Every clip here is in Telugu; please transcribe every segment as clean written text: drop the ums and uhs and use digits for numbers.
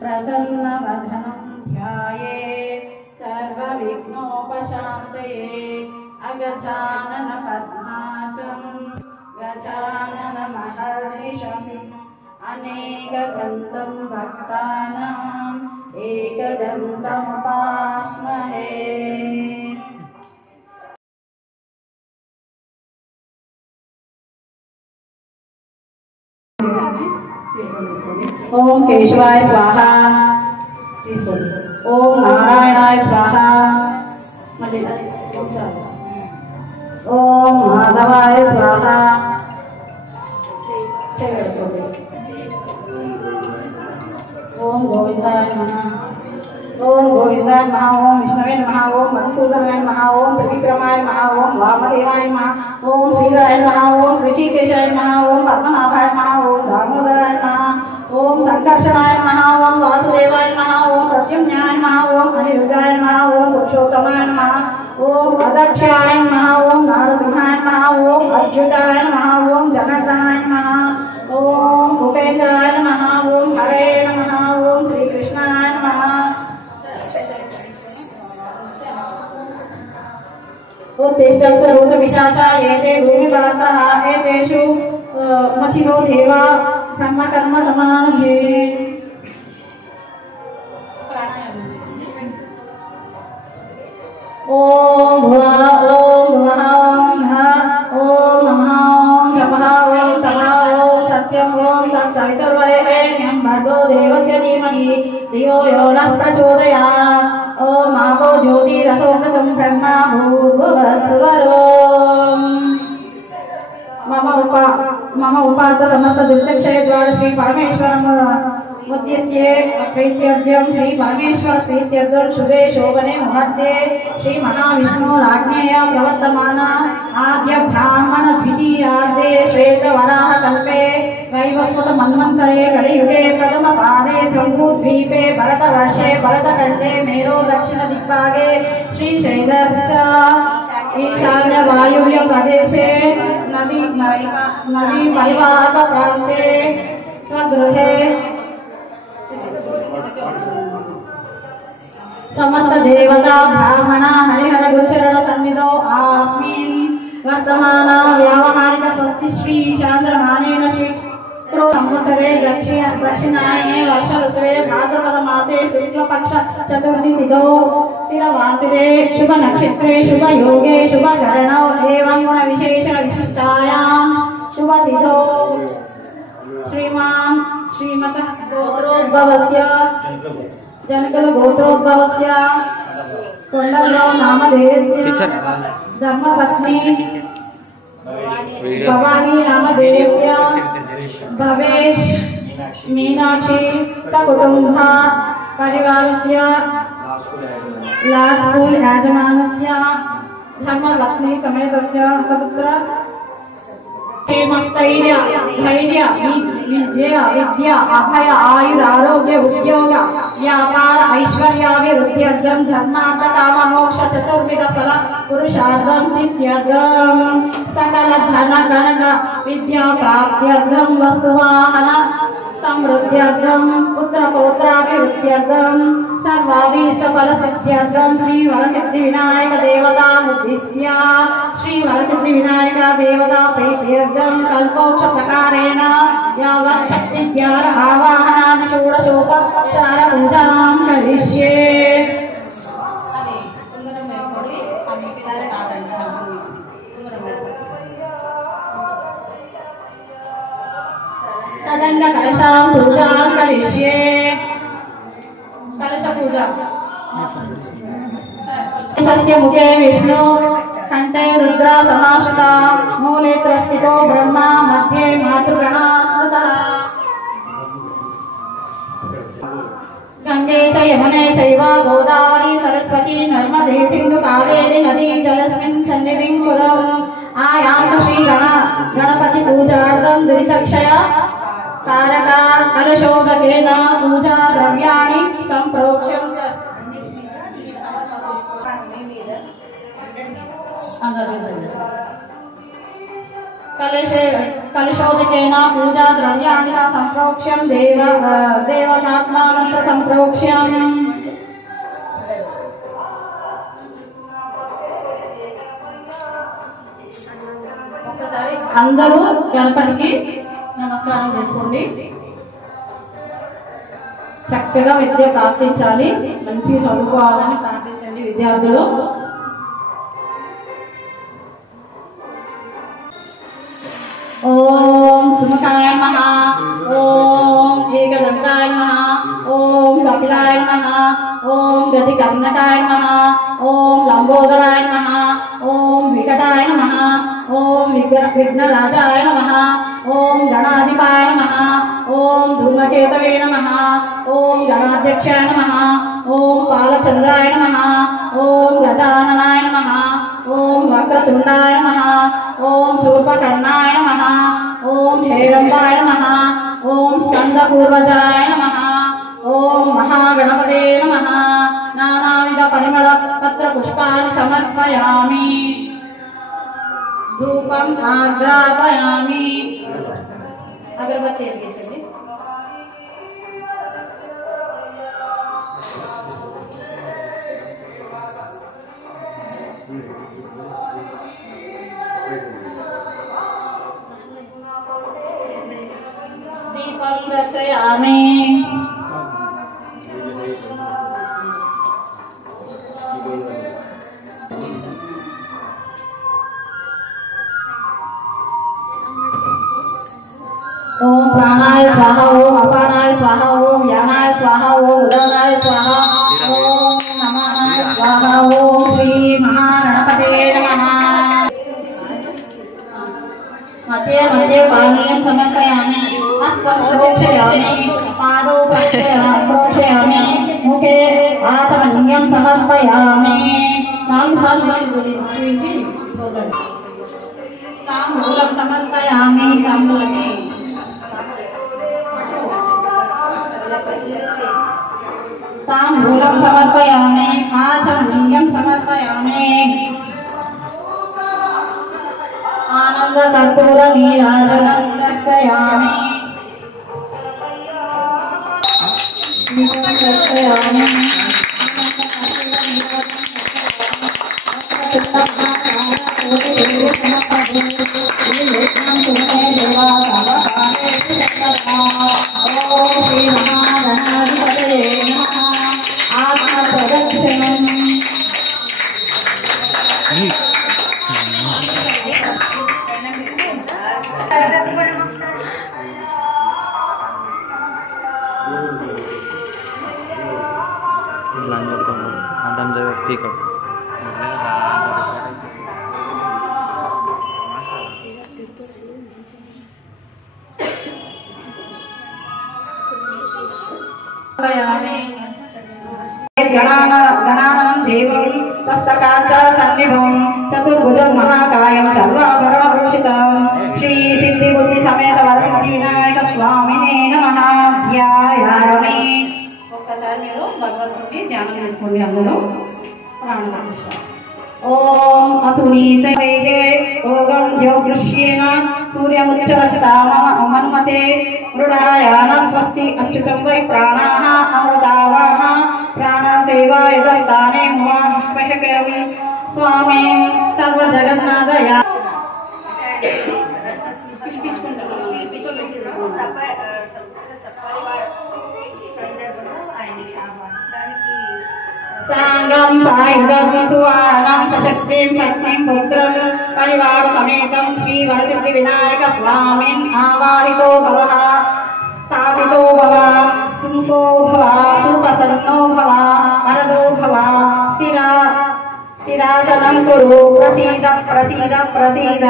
प्रसन्नवदनं ध्यायेत् सर्वविघ्नोपशान्तये अगजाननपद्मार्कं गजाननमहर्निशम् अनेकदन्तं भक्तानाम् एकदन्तमुपास्महे। ओम केशवाय स्वाहा, ओम नारायणाय स्वाहा, ओम माधवाय स्वाहा, ओम गोविंदाय नमः, ओम गोविंदाय नमः, ओम विष्णवे नमः, ओम मधुसूदनाय नमः, ओम त्रिविक्रमाय नमः, ओम वामदेवाय नमः, ओम श्रीधराय नमः, ओम ऋषिकेशाय नमः, ओम पद्मनाभाय नमः, ओम दामोदराय नमः, ओम संकर्षणाय नमः, ओम वासुदेवाय नमः, ओम प्रद्युम्नाय नमः, ओम अनिरुद्धाय नमः, ओम पुरुषोत्तमाय नमः, ओम अदक्षाय नमः, ओम नारसिंहाय नमः, ओम अच्युताय नमः, ओम जनार्दनाय नमः, ओम भूपेन्द्राय नमः, ओम हरे नमः, ओम श्रीकृष्णाय नमः, ओम तेष्टरूप विशाचा एते भूमिपातः एतेषु मचिनो देवा ब्रह्म कर्म समानहे। ओम भुवा ओम भुवः ओम धा ओम नमः ओम जपः ओम तपः ओम सत्यम् ओम तत्सवितुर्वरेण्यं भर्गो देवस्य धीमहि धियो यो नः प्रचोदयात्। ओम आपो ज्योतिरसोऽमृतं ब्रह्मा भूर्भुवस्सुवरो। मम उपात समस्त दुर्दक्षय द्वार श्री परमेश्वरम मुद्यस्ये प्रीत्यर्घ्यं श्री परमेश्वर प्रीत्यर्घ्यं शुभे शोभने मुहूर्ते श्री महाविष्णु राज्ञेय प्रवर्तमान आद्य ब्राह्मण द्वितीयार्धे श्वेत वराह कल्पे वैवस्वत मन्वन्तरे कलियुगे प्रथम पादे जम्बूद्वीपे भरतवर्षे भरतखण्डे मेरो दक्षिण दिग्भागे श्रीशैलस्य ईशान्य वायुव्य प्रदेशे नदी परिवाहक प्रान्ते स्वगृहे समस्त देवता ब्राह्मण हरिहर गुरुचरण सन्निधौ अस्मिन् वर्तमान व्यावहारिक स्वस्ति श्री चांद्रमानेन श्री संवत्सरे दक्षिणायने वर्ष ऋतुवे भाद्रपद मासे शुक्ल पक्ष चतुर्थी तिथौ स्थिरवासिरे शुभ नक्षत्रे शुभ योगे शुभ करणौ एवं गुण विशेषण विशिष्टायां शुभ तिथौ श्रीमान् श्रीमतः गोत्रोद्भवस्य जनकल गोत्रोद्भवस्य कोंडलराव नामधेयस्य धर्मपत्नी भवानी नामधेयस्य भवेश मीनाक्षी सकुटुम्बः परिवारस्य लास्पूल याजमानस्य धर्मपत्नी समेतस्य सपुत्र स्थैर्य धैर्य विजय विद्या अभय आयुर आरोग्य उद्योग व्यापार ऐश्वर्याभिवृद्ध्यर्थं धर्मार्थ काम मोक्ष चतुर्विध फल पुरुषार्थं सिद्ध्यर्थं सकल धन कनक विद्या प्राप्त्यर्थं वस्तुवाहन समृद्ध्यर्थं पुत्र पौत्राभिवृद्ध्यर्थं सर्वाभीष्ट फल सिद्ध्यर्थं श्री वरसिद्धि विनायक देवता उद्दिश्य श्री वरसिद्धि विनायक देवता प्रीत्यर्थं कल्पोक्ष प्रकारेण यावत् शक्तिज्ञान आवाहनानि षोडशोपचार पूजां करिष्ये। तदन्न कलशां पूजां करिष्ये। कलश पूजा मुखे विष्णु कंठे रुद्र समाश्रिता मूले स्थितो ब्रह्मा मध्ये मातृगणा स्मृतः। गंगे च यमुने चैव गोदावरी सरस्वती नर्मदे सिंधु कावेरी नदी जलस्मिन् सन्निधिं कुरु। आयान्तु श्री गणपति पूजार्थं दुरितक्षय कारका कलशोदकेन पूजा द्रव्याणि संप्रोक्ष्य कलशे कलशोदकेन पूजा द्रव्याणि संप्रोक्ष्यं देवतात्मानं संप्रोक्ष्यम् ఒక్కసారి అందరూ గణపతికి నమస్కారం చేసుకోండి. చక్కగా విద్య ప్రార్థించాలి, మంచిగా చదువుకోవాలని ప్రార్థించండి విద్యార్థులు. ఓం సుముఖాయ నమః, ఓం ఏకదంతాయ నమః, ఓం కపిలాయ నమః, ఓం గతికర్ణకాయ నమః, ఓం లంబోదరాయ నమః, ఓం వికటాయ నమః, ఓం విఘ్నరాజాయ నమః, ఓం గణాధిపాయ నమః, ఓం ధూమకేతవే నమః, ఓం గణాధ్యక్షాయ నమః, ఓం పాలచంద్రాయ నమః, ఓం గజాననాయ నమః, ఓం వక్రతుండాయ నమః, ఓం శూర్పకర్ణాయ నమః, ఓం హేరంబాయ నమః, ఓం స్కందపూర్వజాయ నమః, ఓం మహాగణపతే నమః. నానావిధ పరిమళ పత్ర పుష్పాన్ని సమర్పయామి. ధూపం ఆగ్రాపయామి. అగరబత్తి వెలిగించండి. దీపం దర్శయామి. ओम प्राणाय स्वाहा, ओम अपानाय स्वाहा, ओम यानाय स्वाहा, ओम उदानाय स्वाहा, ओम नमानाय स्वाहा, ओम श्री महागणपतये नमः. मध्ये मध्ये पानीयं समर्पयामि, हस्तं प्रोक्षयामि, पादौ प्रोक्षयामि, मुखे आचमनीयं समर्पयामि. ताम्बूलं समर्पयामि. ताम्बूलमे ताम्बूलं समर्पयामि, आचमनीयं समर्पयामि. आनन्दकर्पूरनीराजनं दर्शयामि. दीपं दर्शयामि. गणानां देवं तस्तकाच सन्निभं चतुर्भुजं महाकायं सर्वाभरणभूषितं श्री सिद्धिबुद्धि समेत वरसिद्धिविनायक स्वामिने नमः. ध्यायामि. ఒక్కసారి మీరు భగవంతుని ధ్యానం చేసుకోండి అందరూ. ప్రాణప్రతిష్ఠ. ఓం అతునీతైతే ఓగం జ్యోతిష్యేన సూర్యముచ్చరచితామనుమతే మృడాయాన స్వస్తి అచ్యుతం వై ప్రాణాః అమృతావాః ప్రాణసేవాయుధస్థానే మువాహ్వహకం స్వామి సర్వజగన్నాథయ. సాంగం సాయుధం సువాహనం సశక్తిం పత్నిం పుత్రం పరివార సమేతం శ్రీ వరసిద్ధి వినాయక స్వామిన్ ఆవాహితో భవః స్థాపితో భవ సుముఖో భవ సుప్రసన్నో భవ వరదో భవ శిరాసనం కురు ప్రసీద ప్రసీద ప్రసీద.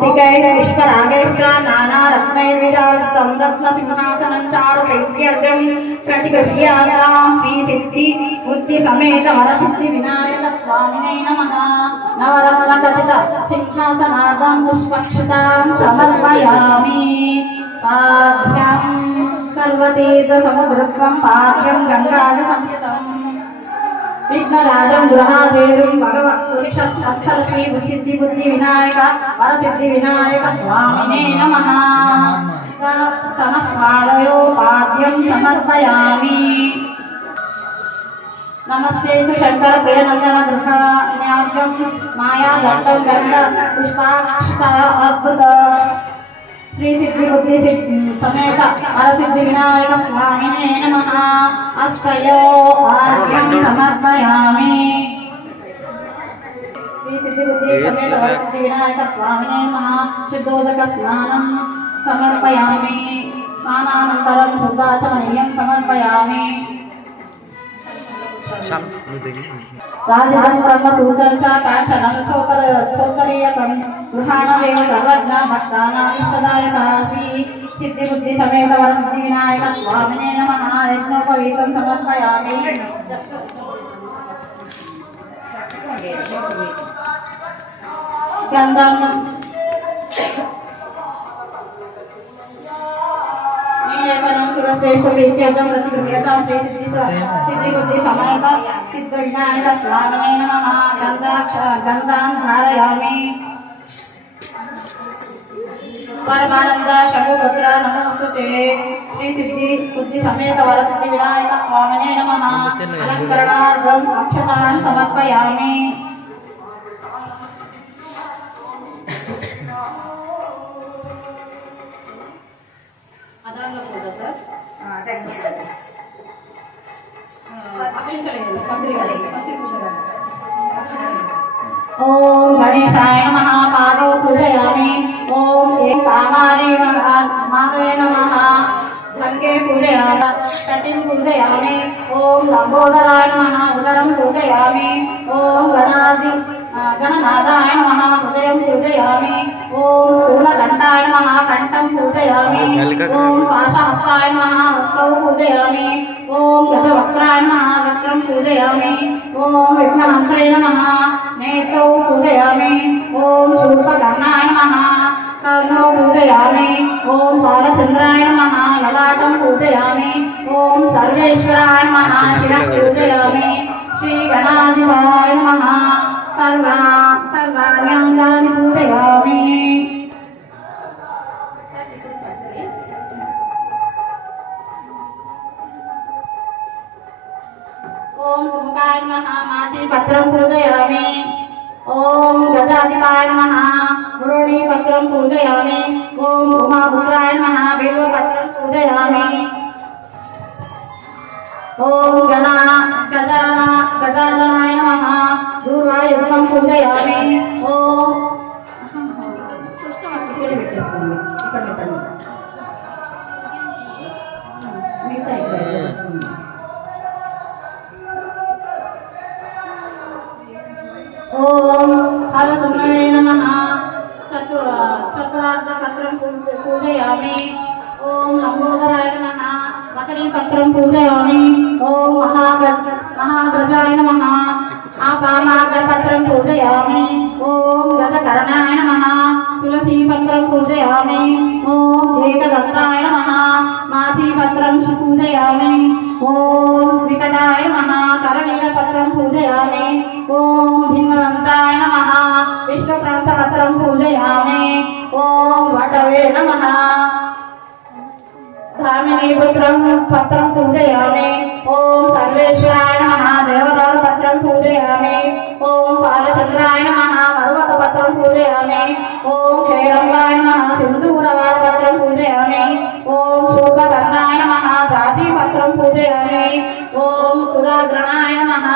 पुष्परागैश्च नानारत्नैर्विराजितं रत्नसिंहासनं चारुतैर्यं प्रतिगृह्यातां श्रीसिद्धि बुद्धिसमेत वरसिद्धिविनायकस्वामिने नमः। नवरत्नखचित सिंहासनार्थं पुष्पक्षतां समर्पयामि। पाद्यं सर्वतीर्थसमुद्रत्वं पाद्यं गङ्गाजसंयुतम् विघ्नराजं गृहादेवीं भगवत्पुरुषस्य श्री सिद्धि बुद्धि विनायक वरसिद्धि विनायक स्वामिने नमः। समस्मादयो पाद्यं समर्पयामि। नमस्ते तु शंकर प्रिय नंदन गृहाण्याद्यं माया दत्तं गंध पुष्पाक्षता अद्भुत श्री सिद्धि बुद्धि समेत वरसिद्धि विनायक स्वामिने नमः। अस्तयो आद्यं समर्पयामि। श्री सिद्धि बुद्धि समेत वरसिद्धि विनायक स्वामिने नमः। शुद्धोदक स्नानं समर्पयामि। स्नानानन्तरं शुद्धाचमनीयं समर्पयामि। राजधं ब्रह्मसूत्रं काञ्चनं सौकर्यकं गृहाणदेव सर्वज्ञ भक्तानां इष्टदायकः श्री सिद्धिबुद्धि समेत वरसिद्धि विनायक स्वामिने नमः। यज्ञोपवीतं समर्पयामि। गन्धं नीलेपनं सुरश्रेष्ठ प्रीत्यर्थं प्रतिगृह्यतां श्री सिद्धिबुद्धि समेत सिद्ध विनायक स्वामिने नमः। गन्धान् धारयामि। परमानंद शंभुपुत्र नमोस्तुते श्री सिद्धि बुद्धि समेत वरसिद्धि विनायक स्वामिने नमः। अलंकरणार्थं अक्षतान् समर्पयामि। ओम गणेशाय नमः। पादौ पूजयामि। ओम एक कामारे माधवे नमः। गंगे पूजयामि। तटिं पूजयामि। ओम लंबोदराय नमः। उदरं पूजयामि। ओम गणनादाय नमः। हृदयं पूजयामि। ओम स्थूलकण्ठाय नमः। कण्ठं पूजयामि। ओम पाशहस्ताय नमः। हस्तौ पूजयामि। ओम गजवक्त्राय नमः। वक्त्रं पूजयामि। ओम विघ्नहन्त्रे नमः। नेत्रौ पूजयामि। ओम शूर्पकर्णाय नमः। कर्णौ पूजयामि। ओम बालचन्द्राय नमः। ललाटं पूजयामि। ओम सर्वेश्वराय नमः। शिरं पूजयामि। श्रीगणाधिपाय नमः। सर्वाणि अंगानि पूजयामि। ओम सुमुखाय नमः। माचीपत्रं पूजयामि। ओम गजाधिपाय नमः। मुरुणीपत्रं पूजयामि। ओम उमापुत्राय नमः। बिल्वपत्रं पूजयामि। ओम गजाननाय नमः। दूर्वायुधं पूजयामि। ओम ओम हरसुन्दरे नमः। चतुरार्धपत्रं पूजयामि। ओम लंबोदराय नमः। मकरीपत्रं पूजयामि। ओम महाग्रजाय नमः। आपामाग्रपत्रं पूजयामि। ओम गजकर्णाय नमः। तुलसीपत्रं पूजयामि। ओम एकदन्ताय नमः। माचीपत्रं पूजयामि। ओम विकटाय नमः। करणीयपत्रं पूजयामि। ओम भिन्नदन्ताय नमः। विष्णुक्रान्तपत्रं पूजयामि। ओम वटवे नमः। धामिनीपुत्रं पत्रं पूजयामि। ओम सर्वेश्वराय नमः। देवदारुपत्रं पूजयामि। ओम बालचन्द्राय नमः। मरुवकपत्रं पूजयामि। ओम हेरम्बाय नमः। सिन्दूरवारपत्रं पूजयामि। ओम शूर्पकर्णाय नमः। जातिपत्रं पूजयामि। ओम सुराग्रणाय नमः।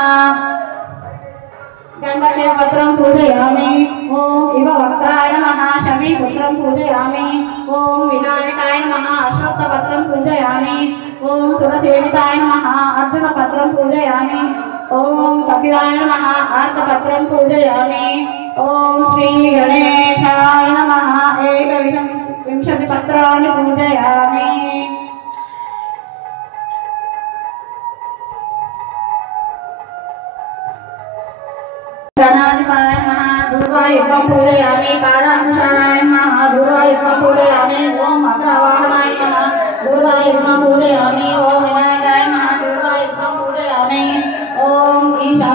गण्डकीयपत्रं पूजयामि। ओम इववक्त्राय नमः। शमीपुत्रं पूजयामि। ओम विनायकाय नमः। अश्वत्थपत्रं पूजयामि। ओम सुरसेविताय नमः। अर्जुनपत्रं पूजयामि। ओम कपिलाय नमः। आर्कपत्रं पूजयामि। ओम श्री गणेशाय नमः। 21 पत्राणि पूजयामि। गणाधिपाय नमः। दुर्वायुधं पूजयामि। कालानुसाराय नमः। दुर्वायुधं पूजयामि। ओम अग्रवाहनाय नमः। दुर्वायुधं पूजयामि। ओम विनायकाय नमः। दुर्वायुधं पूजयामि। ओम ईशा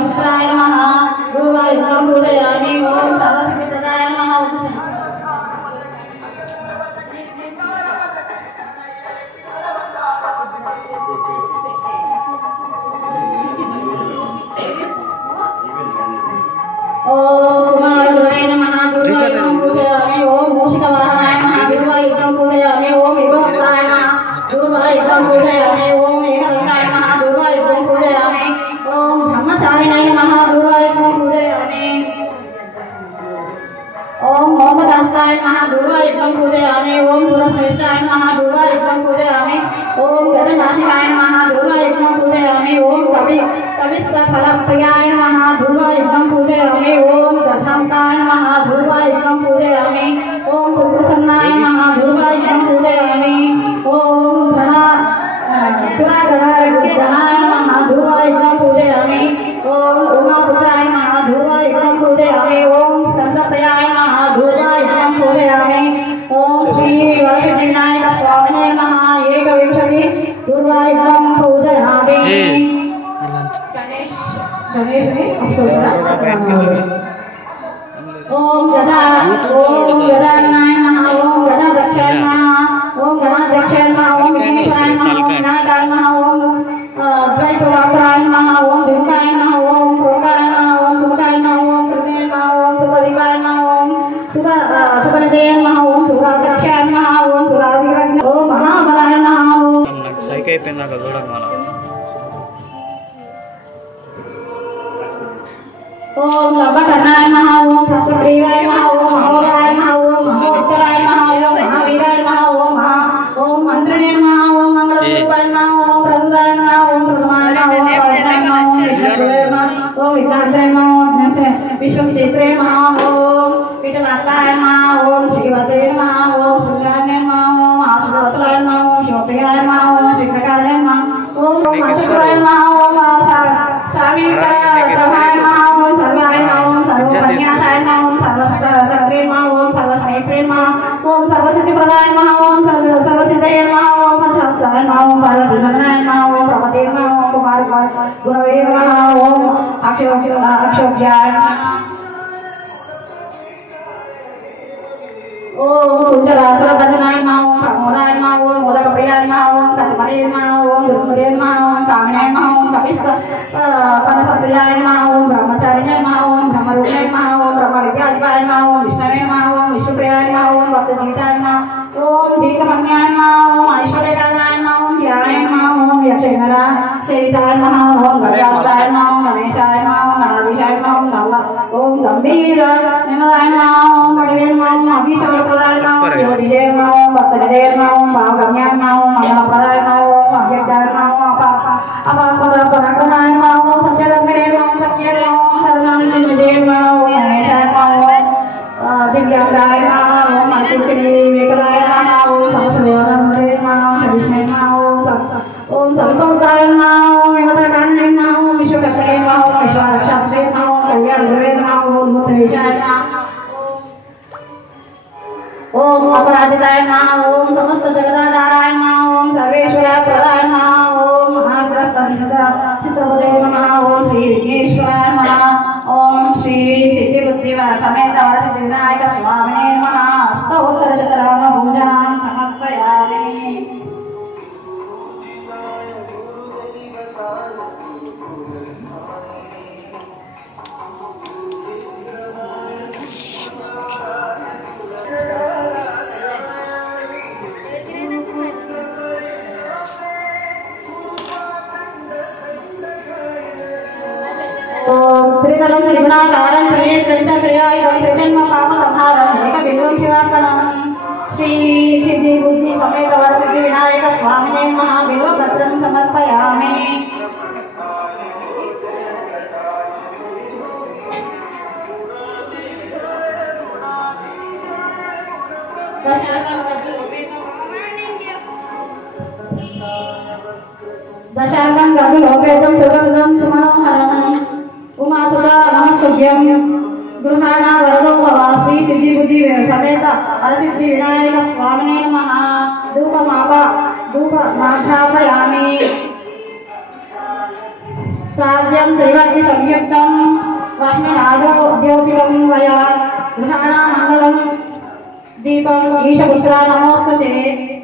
दुर्वायुधं पूजयामि ओम एकदन्ताय नमः दुर्वायुधं पूजयामि ओम ब्रह्मचारिणाय नमः दुर्वायुधं पूजयामि ओम मोहदास्ताय नमः दुर्वायुधं पूजयामि ओम सुरश्रेष्ठाय नमः दुर्वायुधं पूजयामि ओम गजनाशिकाय नमः दुर्वायुधं पूजयामि ओम कविस्वफलप्रियाय नमः दुर्वायुधं पूजयामि ओम गजान्ताय नमः दुर्वायुधं पूजयामि ओम पुत्रसन्नाय नमः दुर्वायुधं पूजयामि ओम सुरागणाय नमः दुर्वायुधं पूजयामि ओम उमापुत्राय नमः दुर्वायुधं पूजयामि ओम स्कन्दप्रियाय नमः दुर्वायुधं पूजयामि ओम श्री वरसिद्धिविनायक स्वामिने नमः एकविंशति दुर्वायुधं पूजयामि ओम गदानाय नमः ओम गदाध्यक्षाय नमः ओम गणाध्यक्षाय नमः ओम विघ्नेश्वराय नमः ओम विनायकाय नमः ओम द्वैतवासराय नमः ओम दिनकाय नमः ओम प्रोकाय नमः ओम सुमकाय नमः ओम कृष्णाय नमः ओम सुपदिकाय नमः ओम सुपनिधये नमः ओम सुराध्यक्षाय नमः ओम सुराधिराय ओम महाबलाय नमः ओम साइकल पेन का जोड़ा माला ओम लंबकर्णाय नमः ओम प्रसुप्रियाय नमः ओम महोदराय नमः ओम महोत्तराय नमः ओम महावीराय नमः ओम मंत्रिणे नमः ओम मंगलरूपाय नमः ओम प्रसुराय नमः ओम प्रथमाय नमः ओम परमाय नमः ओम विघ्नाय नमः ओम विश्वचित्रे नमः ओम विठलाय नमः ओम श्रीवते नमः ओम सुजाय नमः ओम आशुतोषाय नमः ओम शिवप्रियाय नमः ओम श्रीप्रकाशाय नमः ओम मंगलाय नमः ओम शामीकाय नमः ओम सर्वाय नमः ओम सर्वकन्यासाय नमः ओम सर्वशक्तिरे नमः ओम सर्वस्नेत्रे नमः ओम सर्वसिद्धिप्रदाय नमः ओम सर्वसिद्धये नमः ओम पंचहस्ताय नमः ओम पार्वतीधनाय नमः ओम प्रमते नमः ओम कुमार गुरवे नमः ओम अक्षोभ्याय नमः ओम कुंजरासुरभजनाय नमः ओम प्रमोदाय नमः ओम मोदकप्रियाय नमः ओम कल्पते नमः ओम दुर्मदे नमः ओम कामिनाय नमः ओम कपिस्वप्रियाय नमः ओम ब्रह्मचारिणे नमः ओम ब्रह्मरूपिणे नमः ओम ब्रह्मविद्याधिपाय नमः ओम विष्णवे नमः ओम विष्णुप्रियाय नमः ओम भक्तजीविताय नमः ओम जीतमन्याय नमः ओम ऐश्वर्यकारणाय नमः ओम ध्यानाय नमः ओम यक्षेणरा सेविताय नमः ओम गजाय नमः ओम गणेशाय नमः ओम गणाधीशाय नमः ओम गंभीर निमलाय नमः ओम वडिवे नमः ओम अभिषेकप्रदाय नमः ओम योगिजे नमः ओम भक्तनिधये नमः ओम भावगम्याय नमः ओम मंगलप्रदाय नमः ओम अव्यक्ताय नमः ओम पराक्रमाय नमः ओम सत्यधर्मिणे नमः ओम सत्ये नमः ओम सर्वनामनिधये नमः ओम गणेशाय नमः ओम दिव्यांगाय नमः ओम अतुलकिने विवेकदाय नमः ओम समस्तदेवनमते नमः ओम विष्णवे नमः ओम संतोषाय नमः ओम विमतकान्ने नमः ओम विश्वकर्मणे नमः ओम विश्वाक्षात्रे नमः ओम कल्याणगुरवे नमः ओम मुक्तवेशाय नमः ओम अपराजिताय नमः ओम समस्त जगदाधाराय नमः ओम सर्वेश्वराय प्रदाय नमः ओम महाग्रस्तचित्रपदे नमः ओम श्री विघ्नेश्वराय नमः ओम श्री सिद्धिबुद्धि समेत वरसिद्धिविनायक स्वामिने नमः अष्टोत्तरशतनाम पूजां समर्पयामि श्रीधरं त्रिगुणाकारं श्रीयं श्रेयायुधं श्रीजन्म पापसंहारं एकबिल्वं शिवार्पणं श्री सिद्धि बुद्धि समेत वरसिद्धिविनायक स्वामिने नमः बिल्वपत्रं समर्पयामि दशांगं गभीरोपेतं सुगन्धं सुमनोहरम् उमासुरा नमस्तुभ्यं गृहाणा वरदो भव श्री सिद्धि बुद्धि समेत वरसिद्धिविनायक स्वामिने नमः धूपमाघ्रापयामि साध्यं श्रीवद्दि संयुक्तं वह्निनादोद्योतिकं वया गृहाणा मङ्गलं दीपं ईशपुत्रा नमोस्तुते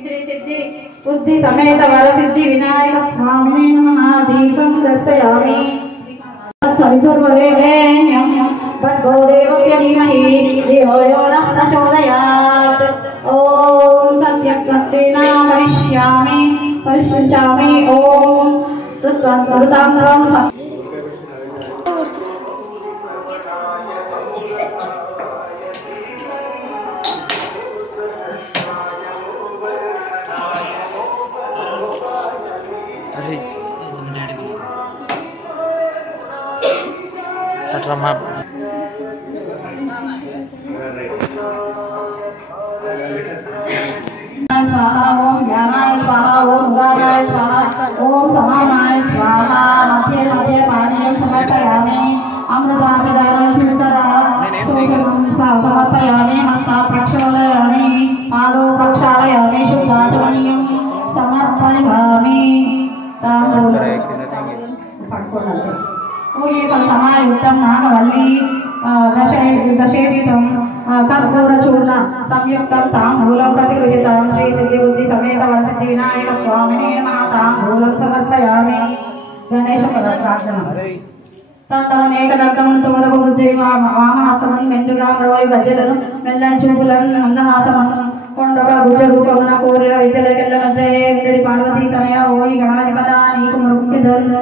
श्री सिद्धि बुद्धि समेत वरसिद्धिविनायक स्वामिने नमः दीपं दर्शयामि सवितुर्वरेण्यं भर्गो देवस्य धीमहि धियो यो नः प्रचोदयात् ॐ सत्यं सत्येन करिष्यामि పరిశీలించామి. ఓం రుతాంధ్రం स्वाहा ओम ज्ञानाय स्वाहा ओम उदाराय स्वाहा ओम समानाय स्वाहा मध्ये मध्ये पानीयं समर्पयामि अमृताभिधानं स्मृतरा शोषणं समर्पयामि हस्ता प्रक्षालयामि पादौ प्रक्षालयामि शुद्धाचमनीयं समर्पयामि पट्कोळ्ळि पूयिकं समायुक्तं नागवल्ली दशेवितं कर्पूरचूर्ण संयुक्तं ताम्बूलं प्रतिगृहीतं श्री सिद्धिबुद्धि समेत वरसिद्धि विनायक स्वामिने नमः ताम्बूलं समर्पयामि. गणेश प्रार्थना తండవని ఏకదత్తమును తోడకు వామహస్తమును మెండుగా మరోవై గజ్జలను మెల్లని చూపులను మందహాసమును కొండగా గుజ్జ రూపమున కోరిన విద్యలకెళ్ళ మధ్యే విడడి పార్వతీ తనయ ఓయి గణాధిపత నీకు మురుక్కి ధరును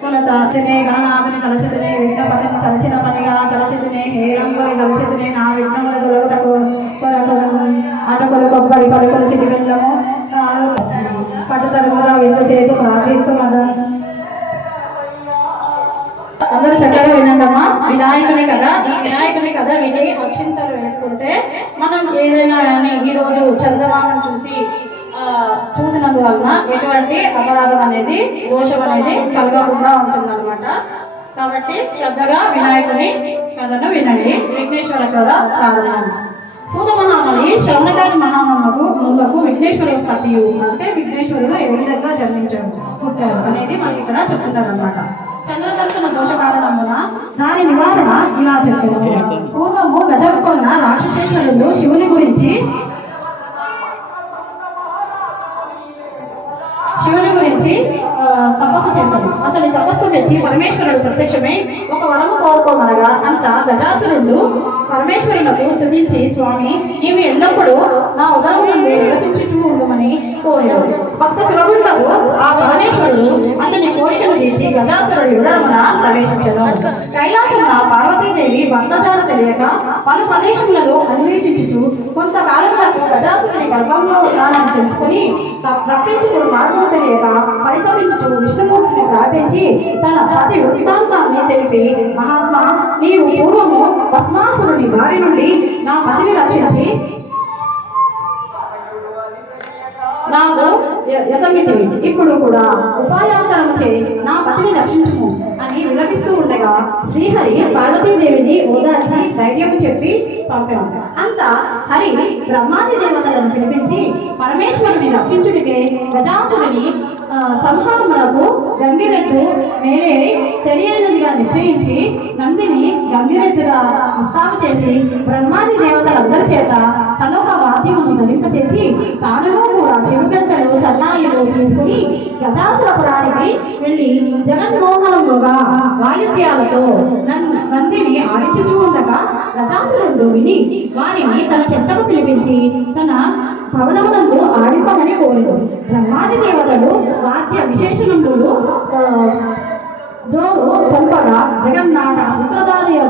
కులతాతినే గణనాథుని తలచితినే విఘ్నపతిని తలచిన పనిగా తలచితినే హేరంగుని తలచితినే నా విఘ్నముల దొరకటకు కొరకొలను అటకులు కొబ్బరి పలుకులు చిటి వెళ్ళము పట్టుతరుగుగా విందు చేసి ప్రార్థిస్తున్నదం. అందరూ చక్కగా వినండమ్మా. వినాయకుని కదా, ఈ వినాయకుని కథ విని అక్షింతలు వేసుకుంటే మనం ఏదైనా కానీ ఈ రోజు చంద్రమానం చూసినందువలన ఎటువంటి అపరాధం అనేది దోషం అనేది కలగకుండా ఉంటుంది అనమాట. కాబట్టి శ్రద్ధగా వినాయకుని కథను వినండి. విఘ్నేశ్వర కథ ప్రారంభం. సూత మహాముని శ్రవణకాది మహామునులకు విఘ్నేశ్వర పతియు అంటే విఘ్నేశ్వరుడు ఏ విధంగా జన్మించారు పుట్టారు అనేది మనకి ఇక్కడ చెప్తున్నారు అనమాట. చంద్రదర్శన దోష కారణమున దాని నివారణ ఇలా చెప్పారు. పూర్వము గజముకున్న రాక్షసేశ్వరుడు శివుని గురించి తపస్సు చేశాడు. అతని తపస్సు మెచ్చి పరమేశ్వరుడు ప్రత్యక్షమై ఒక వరము కోరుకోమనగా అంత గజాసురుడు పరమేశ్వరులకు స్తుతించి స్వామి నీవు ఎల్లప్పుడూ నా ఉదరమును నివసించుచూ ఉండమని కోరాడు. భక్త సురగుండకు ఆ పరమేశ్వరుడు అతని కోరికను తీసి గజాసురుడి ఉదరమున ప్రవేశించను. కైలాసమున పార్వతీదేవి భక్తజాడ తెలియక పలు ప్రదేశములలో అన్వేషించుచు కొంతకాలం వరకు గజాసురుడి గర్భంలో ఉన్నానని తెలుసుకుని రక్షించుకుని మార్గం తెలియక పరితపించుచు విష్ణుమూర్తిని ప్రార్థించి తన పతి వృత్తాంతాన్ని తెలిపి మహాత్మా నీవు పూర్వము భస్మాసురుని బారి నుండి నా పతిని రక్షించి నాకు యసమితివి ఇప్పుడు కూడా ఉపాయాంతరం చే నా పతిని రక్షించుము అని విలపిస్తూ ఉండగా శ్రీహరి పార్వతీదేవిని ఓదార్చి ధైర్యం చెప్పి పంపాం. అంత హరి బ్రహ్మాది దేవతలను పిలిపించి పరమేశ్వరుని రప్పించుడికే గజాసురుని సంహారములకు గంగిరెద్దు మేలే సరియైనదిగా నిశ్చయించి నందిని గంగిరెద్దుగా ముస్తాబు చేసి బ్రహ్మాది దేవతలందరి చేత తనొక వాద్యమును ధరింపచేసి తానును కూడా చెవిగంటలు సన్నాయిలు తీసుకుని గజాసురపురానికి వెళ్లి జగన్మోహనముగా వాయుద్యాలతో నందిని ఆడించుచూ ఉండగా గజాసురుడు విని వారిని తన చెత్తకు పిలిపించి తన భవనమునందు ఆడిపమని కోరిడు. బ్రహ్మాది దేవతలు వాద్య విశేషణములు జోరు పంపగా జగన్నాట సూత్రధారియు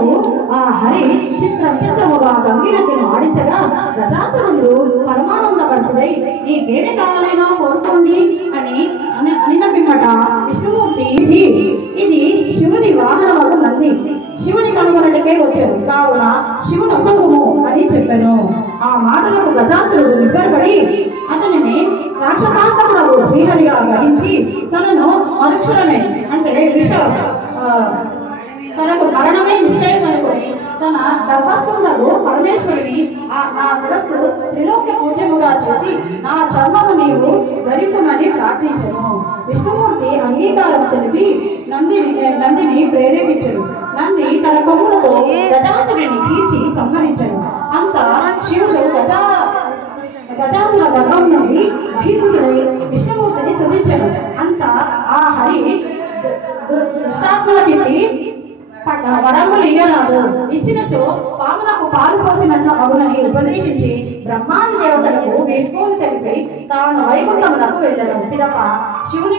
ఆ హరి చిత్రముగా గంగిరెద్దును ఆడించగా గజాసురుడు పరమానందపరుడై నీకేమి కావాలైనా కోరుకోండి అని నిన్న పిమ్మట విష్ణుమూర్తి ఇది శివుని వాహనము నంది శివుని కనుగొనటకే వచ్చారు కావున శివుని ఒసంగుము అని చెప్పాను. ఆ మాటలకు గజాసురుడు నిబ్బరపడి అతనిని రాక్షసాంతములకు శ్రీహరిగా గ్రహించి తనను మనుక్షులమే అంటే తనకు మరణమే నిశ్చయం అనుకుని తన గర్భస్థులకు పరమేశ్వరుని నా శిరస్సు త్రిలోక్య పూజ్యముగా చేసి నా చర్మము నీవు ధరింపమని ప్రార్థించను. విష్ణుమూర్తి అంగీకారం తెలిపి నందిని ప్రేరేపించను. నంది తన కొమ్ములతో గజాసురుని చీల్చి సంహరించను. అంతా శివుడు గజాసుర గర్భం నుండి భీతుడై విష్ణుమూర్తిని స్తుతించను. అంతా ఆ హరి దుష్టాత్మలకి పడ్డ వరములు ఇయ్యరాదు, ఇచ్చినచో పాములకు పాలు పోసినట్లు అవునని ఉపదేశించి బ్రహ్మాది దేవతలకు వేడుకోలు తెలిపి తాను వైకుంఠములకు వెళ్ళాడు. పిదప శివుడు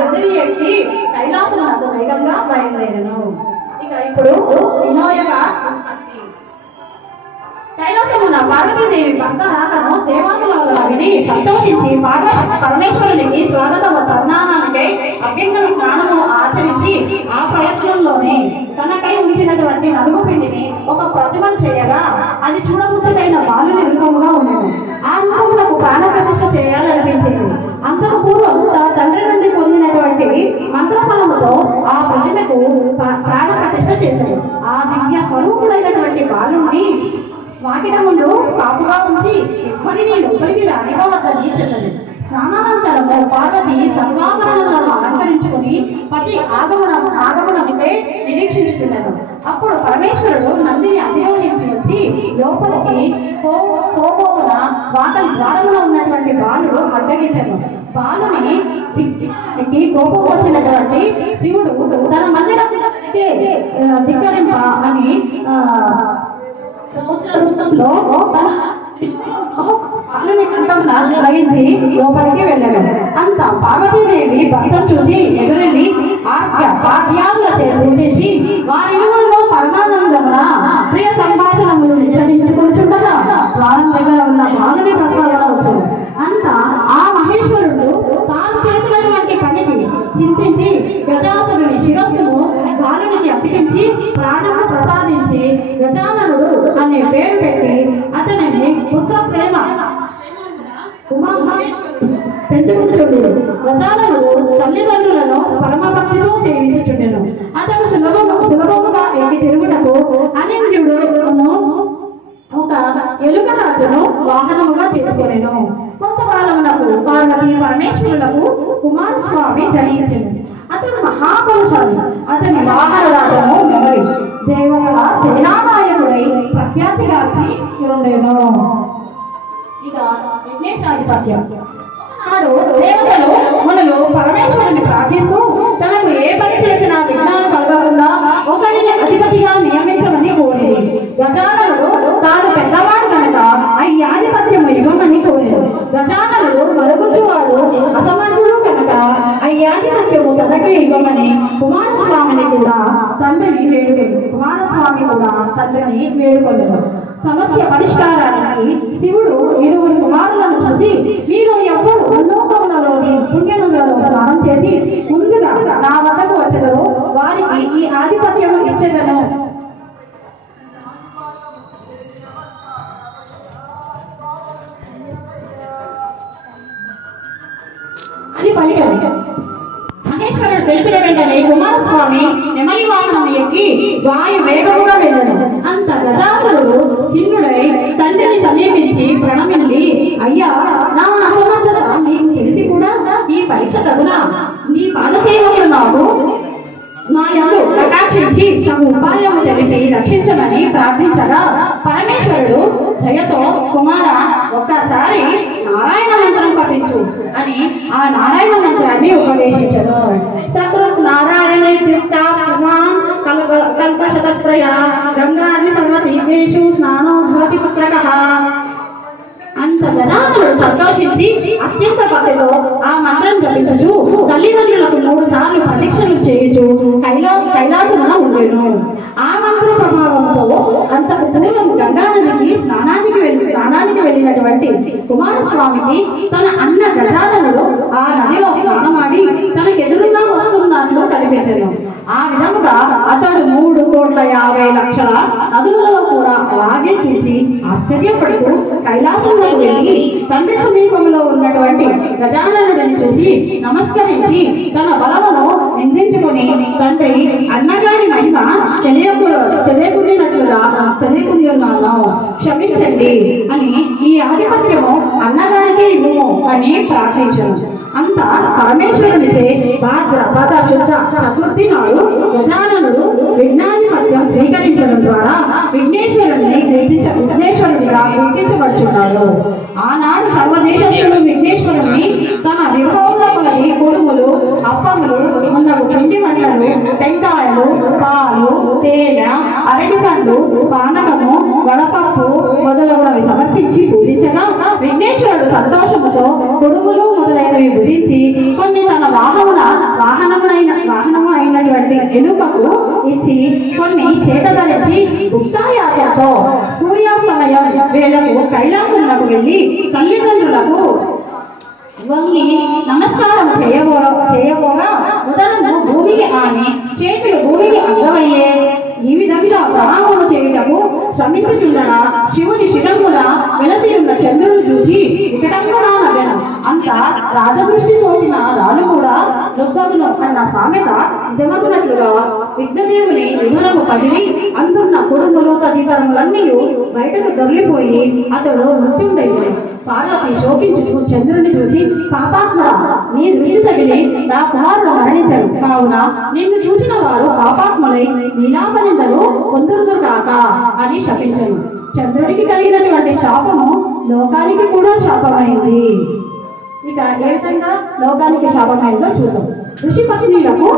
నందిని ఎక్కి కైలాసమునకు వేగంగా బయలుదేరను. ఇక ఇప్పుడు కైలాసమున పార్వతీదేవి భక్త రాకను దేవాదుల విని సంతోషించి పరమేశ్వరునికి స్వాగత సన్నాహానికై అభ్యంగన స్నానము ఆచరించి ఆ ప్రయత్నంలోనే తనకై ఉంచినటువంటి నలుగు పిండిని ఒక ప్రతిమను చేయగా అది చూడముచ్చటైన బాలుని రూపముగా ఉండేది. ఆ రూపములకు ప్రాణ ప్రతిష్ఠ చేయాలనిపించింది. అంతకు పూర్వం తన తండ్రి నుండి పొందినటువంటి మంత్రఫలముతో ఆ ప్రతిమకు ప్రాణ ప్రతిష్ఠ చేశాడు. ఆ దివ్య స్వరూపుడైనటువంటి బాలుని వాకిట ముందు కాపుగా ఉంచి ఎవరిని లోపలికి రానివ్వవద్దని చెప్పదు. స్నానానంతరము పార్వతి సర్వాభరణాలను అలంకరించుకుని పతి ఆగమనముకే నిరీక్షించుతున్నాడు. అప్పుడు పరమేశ్వరుడు నందిని అధిరోహించి వచ్చి లోపలికి కోపోన వాకలి ద్వారములో ఉన్నటువంటి బాలుడు అడ్డగించను. బాలుని కోపం వచ్చినటువంటి శివుడు తన మందిరానికి ధిక్కరింప అని సముద్రంలో గ్రహించి లోపలికి వెళ్ళాడు. అంత పార్వతీదేవి భక్తులు చూసి ఎదురెళ్ళి పాద్యాలచే పూజించి వారిరువురిలో పరమానందమున ప్రియ సంభాషణములు నిశ్చయించుకుంటుండగా ద్వారం దగ్గర ఉన్న బాలుని ప్రస్తావన వచ్చాడు. అంత ఆ మహేశ్వరుడు తాను చేసినటువంటి పనికి చింతించి గజాసురుని శిరస్సును బాలునికి అతికించి ప్రాణము ప్రసాదించి గజాననుడు అనే పేరు పెట్టి అతనిని పుత్ర ప్రేమ పెంచుకుంటుడు. గజాననుడు తల్లిదండ్రులను పరమభక్తితో సేవించుచుండెను. అతను సులభముగా ఎక్కి తిరుగుటకు అనింద్యుడును ఒక ఎలుక రాజును వాహనముగా చేసుకొనెను. కొంతకాలమునకు పార్వతి పరమేశ్వరులకు కుమారస్వామి జయించెను. అతడు మహాబలశాలి. అతని వాహన రాజము మొగలి దేవతల సేనానాయకుడై ప్రఖ్యాతిగాంచి ఉండెను. ఇక విఘ్నేశాధిపత్యం. నాడు దేవతలు మునులు పరమేశ్వరుని ప్రార్థిస్తూ తనకు ఏ పని చేసినా విఘ్నాలు కలగకుండా ఒకరిని అధిపతిగా నియమించమని కోరింది. గజాననుడు తాను పెద్దవాడు కనుక అయ్యాధిపత్యము ఇవ్వమని కోరాడు. గజాననుడు మరుగుజ్జువాడు అసమర్థుడు కనుక అయ్యాధిపత్యము తనకే ఇవ్వమని కుమారస్వామిని కూడా తండ్రిని వేడుకొనెను. సమస్య పరిష్కారానికి శివుడు ఇరువురు కుమారులను చూసి మీరు ఎవరు ఉన్నోకములలోని పుణ్యనందులలో స్నానం చేసి ముందుగా నా వద్దకు వచ్చెదరో వారికి ఈ ఆధిపత్యము ఇచ్చెదను అని పలికాడు. మహేశ్వరుడు తెలిపిన వెంటనే కుమారస్వామి నెమలి వాహనం ఎక్కి వాయు వేగముగా వెళ్ళాడు. అంత గజాసురుడు హిన్నుడై తండ్రిని సమీపించి ప్రణమిల్లి, అయ్యా, నా అసమర్థత నీకు తెలిసి కూడా ఈ పరీక్ష తగునా? నీ పాదసేవకులు నా యందు ప్రకాశించి తగు ఉపాయము తెలిపి రక్షించమని ప్రార్థించగా పరమేశ్వరుడు దయతో, కుమార, ఒక్కసారి నారాయణ మంత్రం పఠించు అని ఆ నారాయణ మంత్రాన్ని ఉపదేశించను. సకృత్ నారాయణ కల్పశతత్రయ గంగాది సర్వతీర్థేషు స్నానో భవతి పుత్రకః. అంత గజాననుడు సంతోషించి అత్యంత భక్తితో ఆ మంత్రం జపించుచు తల్లిదండ్రులకు 3 సార్లు ప్రదక్షిణలు చేయుచు కైలాసమున ఉండెను. ఆ మంత్ర ప్రభావంతో అంతకు పూర్వం గంగానదికి స్నానానికి వెళ్ళినటువంటి కుమారస్వామికి తన అన్న గజాననుడు ఆ నదిలో స్నానమాడి తనకెదురుగా వస్తున్నట్లు కనిపించను. ఆ విధముగా అతడు 3,50,00,000 నదులలో కూడా అలాగే చూసి ఆశ్చర్యపడుతూ కైలాసంలోకి వెళ్ళి తండ్రి సమీపంలో ఉన్నటువంటి గజాననుడిని చూసి నమస్కరించి తన బలమును నిందించుకొని, తండ్రి, అన్నగారి మహిమ తెలియకున్నాను, క్షమించండి అని ఈ ఆధిపత్యము అన్నగారికి ఇవ్వము అని ప్రార్థించను. అంత పరమేశ్వరునిచే భాద్రపద శుద్ధ చతుర్థి నాడు గజాననుడు విఘ్నాధిపత్యం స్వీకరించడం ద్వారా విఘ్నేశ్వరుడిగా గుర్తించబడుచున్నాడు. ఆనాడు సర్వదేశస్తులు విఘ్నేశ్వరుని తమ విభవంలో కొలది కొడుములు, అప్పములు, పిండి వంటలు సంతోషముతో కొడుగులు మొదలైనవి భుజించి కొన్ని తన వాహనము అయినటువంటి ఎలుకకు ఇచ్చి కొన్ని చేతదరించి గుప్తాయాసంతో సూర్యాస్తమయం వేళకు కైలాసములకు వెళ్ళి తల్లిదండ్రులకు వంగి నమస్కారం చేయబోగా ఉదరము భూమికి ఆని చేతులు భూమికి అడ్డమయ్యే. ఈ విధంగా ప్రణామములు చేయుటకు శ్రమించుచుండగా శివుని శిరమున వెలసి ఉన్న చంద్రుడు చూసి వికటంగా నవ్వెను. అంత రాజదృష్టి సోకిన రాను కూడా దుర్గదును అన్న సామెత నిజమగునట్లుగా విఘ్నదేవుని విధులకు పదిలి అందున్న కుడుములు తదితరములన్నీ బయటకు దొరికిపోయి అతడు మృత్యుండయ్యాడు. పార్వతి శోకించుతూ చంద్రుని చూసి, పాపాత్మ, నీ దృష్టి తగిలి నా కుమారుడు మరణించడు కావున నిన్ను చూసిన వారు పాపాత్ములై నీలాపనిందలు పొందురు కాక అని శపించను. చంద్రుడికి కలిగినటువంటి శాపము లోకానికి కూడా శాపమైంది. ఇక ఏ విధంగా లోకానికి శాపమైందో చూద్దాం. ఋషి పత్నులకు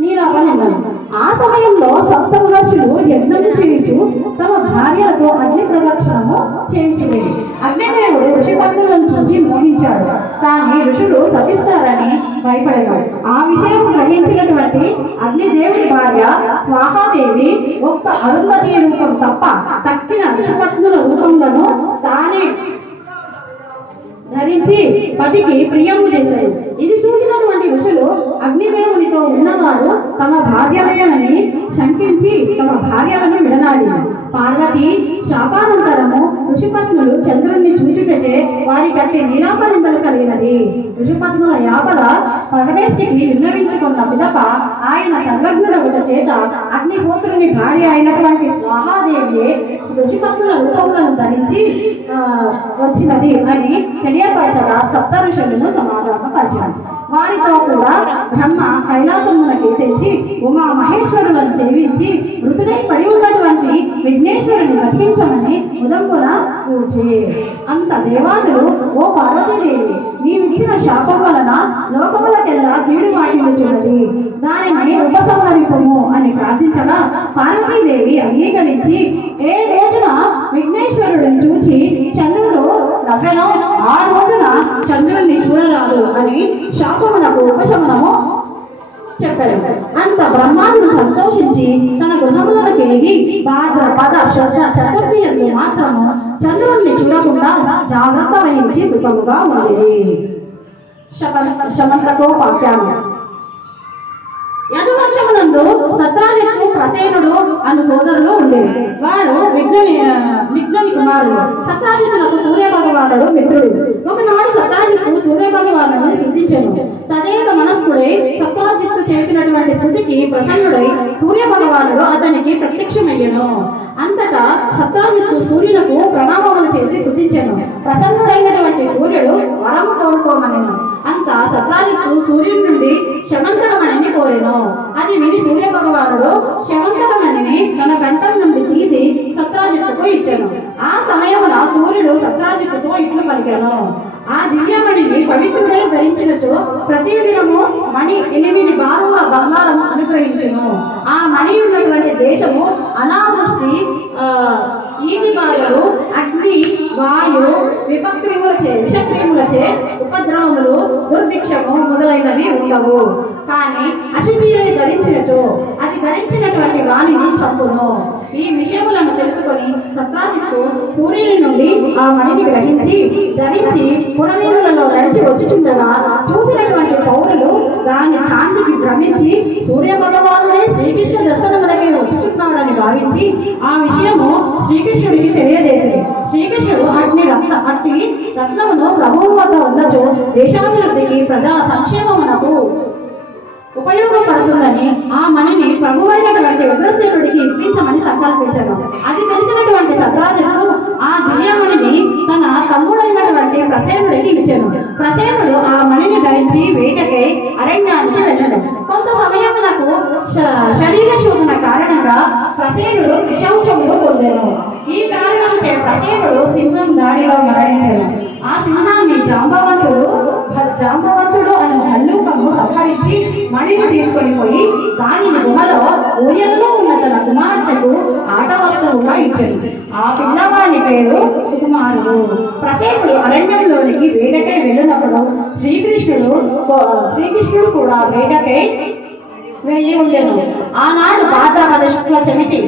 నీలాపనిందలు. ఆ సమయంలో సప్తమహర్షులు యజ్ఞం చేయించు తమ భార్యలతో అగ్ని ప్రదక్షిణము చేయించలేదు. అగ్నిదేవుడు ఋషిపత్నులను చూసి మోహించాడు. కానీ ఋషులు శపిస్తారని భయపడేవాడు. ఆ విషయం గ్రహించినటువంటి అగ్నిదేవుడి భార్య స్వాహాదేవి ఒక్క అరుంధతి రూపం తప్ప తక్కిన ఋషిపత్నుల రూపములను తానే ధరించి పతికి ప్రియము చేశారు. ఇది చూసినటువంటి ఋషులు అగ్నిదేవునితో ఉన్నవారు తమ భార్యలయనని శంకించి తమ భార్యలను విడనాడి. పార్వతి శాపానంతరము ఋషిపత్నులు చంద్రుణ్ణి చూచుటచే వారి కట్టి నీలాపనిందలు కలిగినది. ఋషిపత్నుల యాపద పరమేష్టికి విన్నవించుకున్న పిదప ఆయన సర్వజ్ఞుడగుట చేత అగ్నిహోత్రుని భార్య అయినటువంటి స్వాహాదేవి ఋషిపత్నుల రూపములను ధరించి వచ్చినది అని తెలియపరచగా సప్త ఋషులను సమాధానపరిచారు. వారితో కూడా బ్రహ్మ కైలాసమునకి తెచ్చి ఉమా మహేశ్వరులను సేవించి మృతుడై పడి ఉన్నటువంటి విఘ్నేశ్వరుని బతికించమని ఉదంపున కూర్చే. అంత దేవాదులు, ఓ పార్వతీదేవి, నీవిచ్చిన శాపం వలన లోకములకెల్లా కీడు వాటిల్లుచున్నది, దానిని ఉపసంహరింపము అని ప్రార్థించగా పార్వతీదేవి అంగీకరించి ఏ రోజున విఘ్నేశ్వరుడిని చూసి చంద్రుడు నవ్వెనో ఆ రోజున చంద్రుడిని చూడరాదు అని శాపమునకు ఉపశమనము చెప్పారు. అంత బ్రహ్మాండుడు సంతోషించి తన గృహములను తిరిగి భాద్రపద శుద్ధ చతుర్థి యందు మాత్రము చంద్రుడిని చూడకుండా జాగ్రత్త వహించి సుఖముగా ఉండేది. శమంతతో వాక్యాలు. యదువంశమునందు సత్రాజిత్తు, ప్రసేనుడు అను సోదరులు ఉండేవి. వారు విఘ్నుని కుమారుడు. సత్రాజిత్తులకు సూర్య భగవానుడు మిత్రుడు. ఒకనాడు సత్రాజిత్తు సూర్య భగవానుని స్తుతించెను. తదేక మనస్కుడై సత్రాజిత్తు చేసినటువంటి స్తుతికి ప్రసన్నుడై సూర్య భగవానుడు అతనికి ప్రత్యక్షమయ్యను. అంతటా సత్రాజిత్తు సూర్యులకు ప్రణామములు చేసి స్తుతించెను. ప్రసన్నుడైనటువంటి సూర్యుడు వరము కోరుకోమనెను. అంత సత్రాజిత్తు సూర్యుడి నుండి శమంతకమణిని కోరెను. అది విని సూర్య భగవానుడు శమంతకమణిని తన కంఠం నుండి తీసి సత్రాజిత్తుకు ఇచ్చెను. ఆ సమయమున సూర్యుడు సత్రాజిత్తుతో ఇట్లు పలికెను, ఆ దివ్యమణిని పవిత్రుడై ధరించినచో ప్రతి దినము మణి 8 బారుల బంగారము అనుగ్రహించును. ఆ మణి ఉన్నటువంటి దేశము అనావృష్టి, ఈది బాధలు, అగ్ని, వాయు, విషక్రిములచే ఉపద్రవములు, దుర్భిక్షము మొదలైనవి ఉండవు. కానీ అశుచి ధరించినచో అది ధరించినటువంటి వాణిని చంపును. ఈ విషయములను తెలుసుకొని సత్రాజిత్తు సూర్యుని నుండి ఆ మణిని గ్రహించి ధరించి పురవీధులలో నడిచి వచ్చుచుండగా చూసినటువంటి పౌరులు దాని కాంతికి భ్రమించి సూర్య భగవానుడే శ్రీకృష్ణ దర్శనములకే వచ్చుచున్నాడని భావించి ఆ విషయము శ్రీకృష్ణుడికి తెలియజేశారు. శ్రీకృష్ణుడు అట్టి రత్నమును ప్రభువు వద్ద ఉన్నచో దేశాభివృద్ధికి ప్రజా సంక్షేమమునకు ఉపయోగపడుతుందని ఆ మణిని ప్రభువైనటువంటి ఉగ్రసేనుడికి ఇప్పించమని సంకల్పించను. అది తెలిసినటువంటి సత్రాజిత్తు ఆ దివ్యమణిని తన తమ్ముడైనటువంటి ప్రసేనుడికి ఇచ్చెను. ప్రసేనుడు ఆ మణిని ధరించి వేటకై అరణ్యానికి వెళ్ళను. కొంత సమయమునకు శరీర శోధన కారణంగా ప్రసేనుడు విషౌచములు పొందెను. ఈ కారణం చే ప్రసేనుడు సింహం దాడిలో మరణించెను. ఆ సింహాన్ని జాంబవంతుడు అనే హల్లూకము సంహరించి మణిని తీసుకొని పోయి దానిని గుహలో ఊయలలో ఉన్న తన కుమార్తెకు ఆట వస్తువుగా ఇచ్చింది. ఆ పిల్లవాడి పేరు సుకుమారుడు. ప్రసేనుడు అరణ్యంలోనికి వేటకై వెళ్ళినప్పుడు శ్రీకృష్ణుడు కూడా వేటకై వెళ్ళి ఉండేను. ఆనాడు భాద్రపద శుక్ల చవితి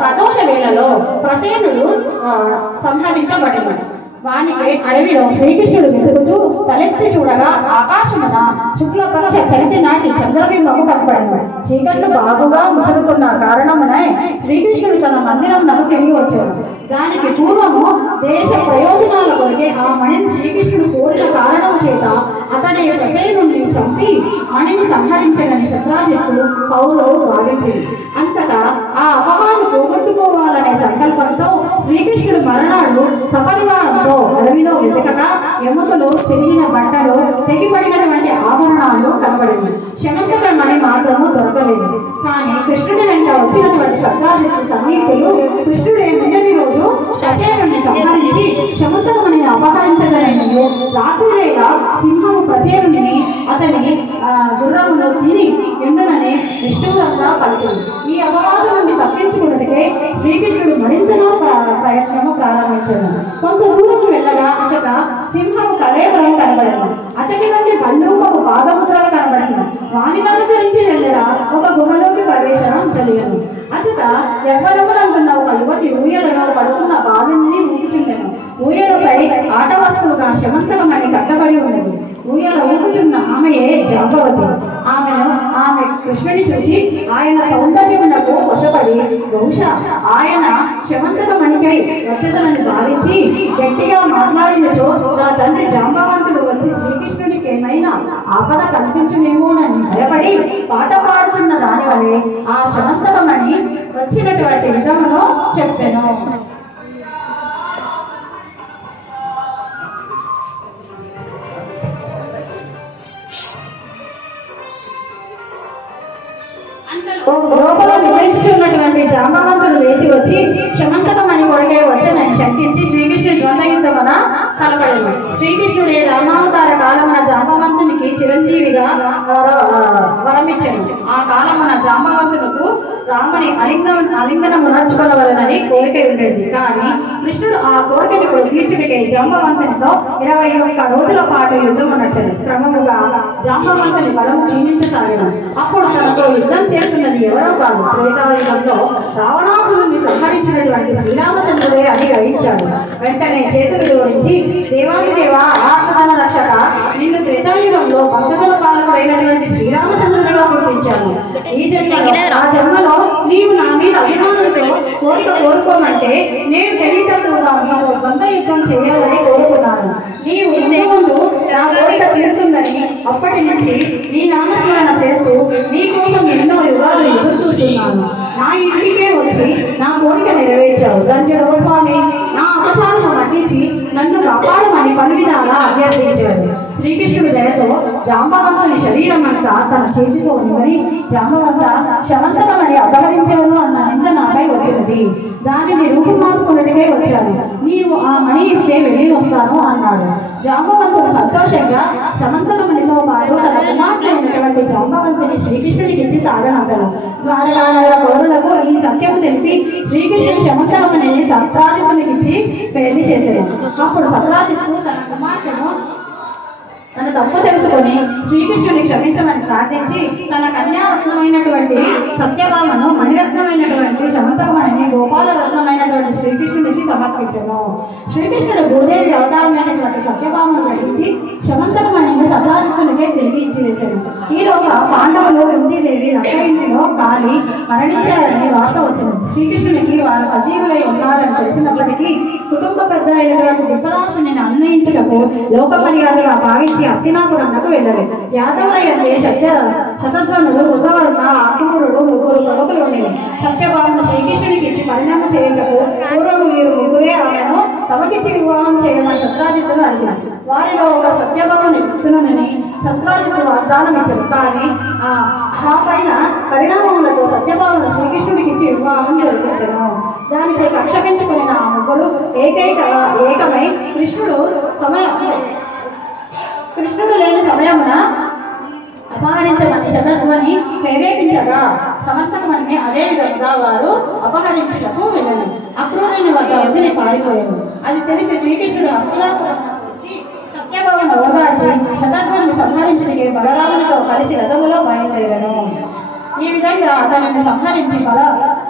ప్రదోష వేళలో ప్రసేనుడు సంహరించబడినాడు. వానికి అడవిలో శ్రీకృష్ణుడు వెతుకుతూ తలెత్తి చూడగా ఆకాశమున శుక్లపక్ష చవితి నాటి చంద్రబింబము కనపడింది. చీకట్లు బాగుగా ముసురుకున్న కారణమున శ్రీకృష్ణుడు తన మందిరం తిరిగి వచ్చాడు. దానికి పూర్వము దేశ ప్రయోజనాల కొరకే ఆ మణిని శ్రీకృష్ణుడు కోరిన కారణం చేత అతడి ప్రసేనుడిని చంపి మణిని సంహరించడని శత్రాజిత్తు కౌరవులు భావించింది. అంతటా ఆ అపవాదు పోగొట్టుకోవాలనే సంకల్పంతో శ్రీకృష్ణుడు మరణాడు సపరివారంతో అడవిలో వెతకగా ఎముకలు చెరిగిన బట్టలు తెగిపడినటువంటి ఆభరణాలు కనబడింది. శమంతక మణి మాత్రము దొరకలేదు. కానీ కృష్ణుడి వెంట వచ్చినటువంటి శత్రాజిత్తు సన్నిహితులు కృష్ణుడే మొదటి రోజు ప్రసేనుడిని సంహరించి శమంతక మణిని అపహరించగలని రాత్రివేళ సింహము ప్రసేనుడిని అతని గుర్రమును తిని ఎండునని విష్ణువులంతా పలికింది. ఈ అపవాదం నుండి తప్పించుకున్నదికే శ్రీకృష్ణుడు మరింతగా ప్రయత్నము ప్రారంభించాడు. కొంత దూరం వెళ్ళగా అచట సింహము కళేబరం కనబడింది. అచటి నుండి భల్లూకపు పాదముద్రలు కనబడింది. వాణిని అనుసరించి వెళ్ళగా ఒక గుహలోకి ప్రవేశం జరిగింది. అచట ఎవ్వరెవరనుకున్న ఒక యువతి ఊయలలో పడుకున్న బాలుని ఊపుచుండెను. ఊయలపై ఆట వస్తువుగా శమంతకమణి కట్టబడి ఉన్నది. ఊయల ఊపుచున్న ఆమెయే జాంబవతి. ఆమె కృష్ణుని చూచి ఆయన సౌందర్యమునకు వశపడి బహుశా ఆయన శమంతకమణికై వచ్చేదనని భావించి గట్టిగా మాట్లాడినచో నా తండ్రి జాంబవంతుడు వచ్చి శ్రీకృష్ణుడికి ఏమైనా ఆపద కల్పించునేమోనని భయపడి పాట పాడుతున్న దాని వలె ఆ శమంతకమణి వచ్చినటువంటి విధమును చెప్పెను. లోపల నివేదించున్నటువంటి జాంబవంతుడు లేచి వచ్చి శమంతకమణి కొడుకే వచ్చనని శంకించి శ్రీకృష్ణుడి ద్వంద్వయుద్ధమున తలపడింది. శ్రీకృష్ణుడే రామావతార కాలమున జాంబవంతునికి చిరంజీవిగా వరమిచ్చాను. ఆ కాలమున జాంబవంతునకు రాముని అలింగనము నడుచుకోవలనని కోరిక ఉండేది. కానీ కృష్ణుడు ఆ కోరికను తీర్చుడికై జాంబవంతునితో 21 రోజుల పాటు యుద్ధము నడిచాడు. క్రమముగా జాంబవంతుని బలము క్షీణించసాగిన. అప్పుడు తనతో యుద్ధం చేస్తున్నది ఎవరో కాదు, త్రేతాయుగంలో రావణాసురుని సంహరించినటువంటి శ్రీరామచంద్రుడే అని గ్రహించాడు. వెంటనే చేతులు జోడించి దేవాదిదేవ ఆత్మధన రక్షక, నిన్ను త్రేతాయుగంలో భక్తుల పాలకుడైనటువంటి శ్రీరామచంద్రుడిగా గుర్తించాను. ఈ జన్మలో నీవు నా మీద అభిమానంతో కోరిక కోరుకోమంటే నేను తెలియటట్టుగా నీకు కొంత యుద్ధం చేయాలని కోరుకున్నాను. నీవు ముందు నా కోరిక తీరుతుందని అప్పటి నుంచి నీ నామస్మరణ చేస్తూ నీ కోసం ఎన్నో యుగాలు ఎదురు చూస్తున్నాను. నా ఇంటికే వచ్చి నా కోరిక నెరవేర్చావు. ధన్యుడో స్వామి, నా అపచారం మన్నించి నన్ను కాపాడమని పలు విధాలా అభ్యర్థించాడు. శ్రీకృష్ణుడి దయతో జాంబవంతుని శరీరం అంతా తన చేతితో నివరి జాంబవంత శమంతకమణి అపహరించాను అన్న నింద నాపై వచ్చినది. దానిని రూపుమార్చుకున్నట్టుగా వచ్చాను. నీవు ఆ మణి ఇస్తే వెళ్ళి వస్తాను అన్నాడు. జాంబవంతుడు సంతోషంగా శమంతకమణితో పాటు తన కుమార్తె ఉన్నటువంటి జాంబవంతుని శ్రీకృష్ణుడికి ఇచ్చి సాగనందను. ద్వారకానగర పౌరులకు ఈ సత్యము తెలిపి శ్రీకృష్ణుడు శమంతకమణిని సత్రాజిత్తునికి ఇచ్చి పెళ్లి చేశాడు. అప్పుడు సత్రాజిత్తు తన కుమార్తెను తన తప్పు తెలుసుకొని శ్రీకృష్ణుని క్షమించమని ప్రార్థించి తన కన్యారత్నమైనటువంటి సత్యభామను మణిరత్నమైనటువంటి శమంతకమణిని గోపాలరత్నమైనటువంటి శ్రీకృష్ణునికి సమర్పించను. శ్రీకృష్ణుడు భూదేవి అవతారమైనటువంటి సత్యభామను గ్రహించి శమంతకమణిని సత్రాజిత్తునికే తిరిగి ఇచ్చి వేశాడు. ఈలోగా పాండవులు కుంతీదేవి రథ ఇంటిలో కాలి మరణించారని వార్త వచ్చింది. శ్రీకృష్ణునికి వారు సజీవులై ఉన్నారని తెలిసినప్పటికీ కుటుంబ పెద్ద అయినటువంటి ధృతరాష్ట్రుని అన్వయించుటకు లోక మర్యాదగా భావించి హస్తినాపురంకు వెళ్ళలేదు. యాదవులయ్యందే శతధ్వనుడు, మృతవర్మ, ఆకుమురుడు ముగ్గురు ప్రముఖులు ఉండేవి. సత్యభామను శ్రీకృష్ణునికి ఇచ్చి పరిణామం చేయటకు పూర్వము వీరు ముగ్గురే ఆమెను తమకిచ్చి వివాహం చేయమని సత్రాజిత్తులు అడిగారు. వారిలో ఒక సత్యభామని గుర్తునని సత్రాజిత్తులు వాగ్దానం ఇచ్చారు. కానీ ఆ పైన పరిణామములతో సత్యభామను శ్రీకృష్ణుడికి ఇచ్చి వివాహం జరిపించను. దానిపై కక్ష పెంచుకుని ఆ ముగ్గురు ఏకమై కృష్ణుడు లేని సమయమున అపహరించమని శతధ్వని ప్రేరేపించగా సమర్థమని అదే విధంగా వారు అపహరించుటకు వెళ్ళను. అక్రూరుని వద్ద వదిలి పారిపోయారు. అది తెలిసి శ్రీకృష్ణుడు హస్తినాపురం వచ్చి సత్యభావన ఓదార్చి శతధ్వని సంహరించుడికి బలరామునితో కలిసి రథములో బయలుదేరను. ఈ విధంగా అతనిని సంహరించి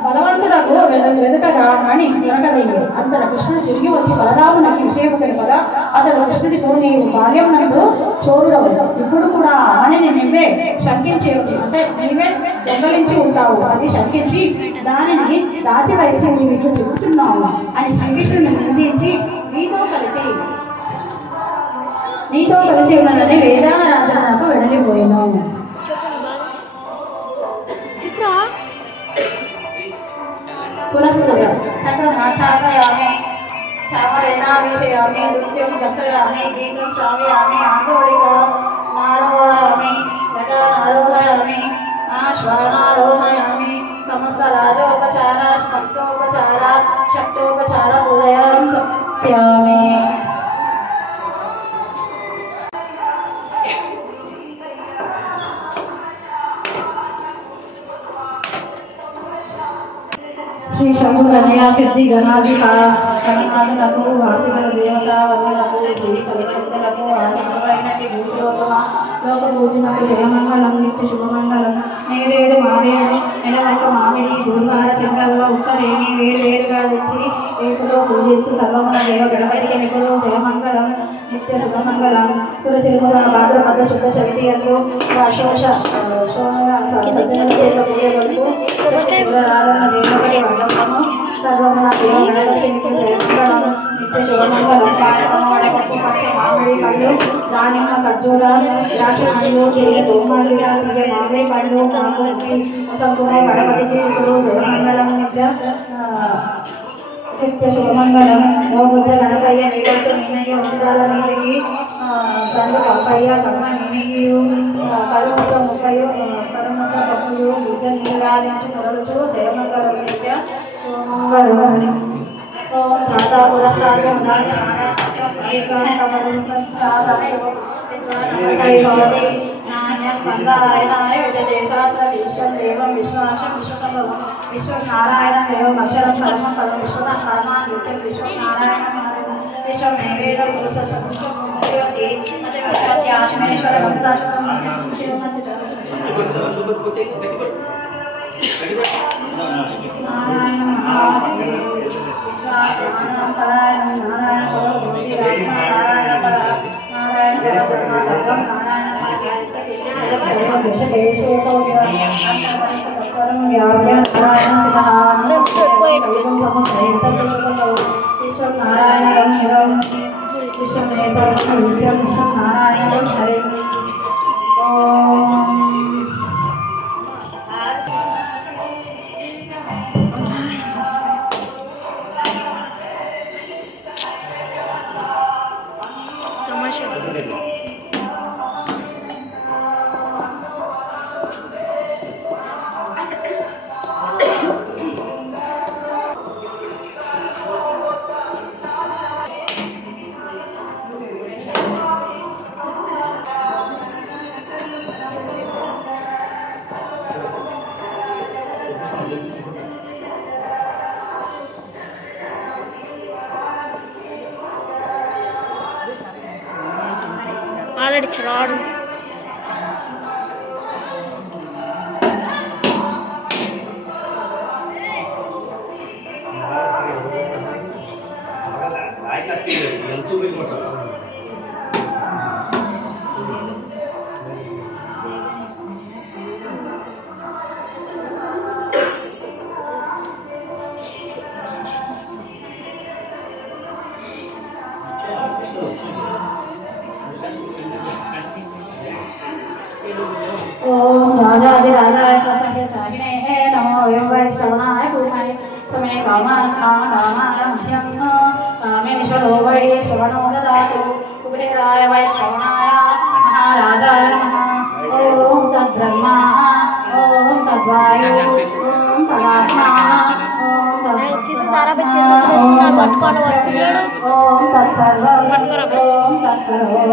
బలవంతుడకు వెనుకగా అని దొరకలేదు. అంతట కృష్ణుడు తిరిగి వచ్చి బలరామునికి విషయం తెలుపగా అతడు కృష్ణుడితో నీవు బాల్యం నందు చోరుడవు, ఇప్పుడు కూడా మణిని నువ్వే శంకించేవు, అంటే నీవే దొంగలించి ఉంటావు అది శంకించి దానిని దాచివైచి నీవు ఇట్లు చెబుతున్నావు అని శ్రీకృష్ణుని నిందించి నీతో కలిసి ఉన్నదని వేదాల రాజునకు వెడలిపోయినావు. పునః చాపయామి చాపరేణాభిషయామి నృత్యం దర్శయామి గీతం శ్రావయామి ఆందోళికం నారోహయామి గజానారోహయామి శ్వానారోహయామి సమస్త రాజోపచార భక్తోపచార శక్తోపచార హృదయం సత్యామి. శ్రీ శంభురమయ సిద్ధి గణాధికారులకు వాసిగల దేవత వల్లలకు శ్రీ కవితలకు ఆదిమైనటి భూషోత్తమ లోక పూజనకు జయమంగళం నిత్య శుభమంగళం. నేరేడు మారేడు నెలవక మామిడి గురువార చెంగల్లో ఉత్తరేణి వేరువేరుగా తెచ్చి రేపులో పూజిస్తూ సర్వమున దేవ గణపతికి నిపుడు జయమంగళం నిత్య శుభమంగళం. సురచిరుముల భాద్రపద శుద్ధ చవితి అందు సర్వమున దేవ గణపతికి నిపుడు జయమంగళం నిత్య శుభమంగళం. మామిడి పళ్ళు దానిమ్మ ఖర్జూర ద్రాక్షలు తోమాలి మామిడి పళ్ళు సంపూర్ణ గణపతికి ఇప్పుడు జయమంగళం నిత్య శుభమంగళం. బుద్ధ గణపయ్య నీడతో నిన్నయ్య ఉండాల నీడికి తండ్రి పప్పయ్య కమ్మ నిన్నయ్యు కరుమతో ముప్పయు కరుమతో పప్పులు బుద్ధ నీరాజించి మొదలుచు జయమంగళం నిత్య శుభమంగళం. ఓం దాతా పురస్కారం విశ్వనారాయణ దేవం అక్షరం పరమ పదం విశ్వనారాయణ నిత్యం విశ్వనారాయణ విశ్వం నైవేద పురుష ఆశ్మేశ్వర వంశాశ్వతం నారాయణ నారాయణ నారాయణ already tried. ओम राजाधिराजाय प्रसन्न साहिने नमो योगाय श्रवणाय कुमाय तमे कामानमह्यं कामेश्वरो वै श्रवणो ददातु कुबेराय वै श्रवणाय महाराजाय नमः। ओम तद्ब्रह्मा ओम तद्वायु ओम तदात्मा ओम तत्सर्वं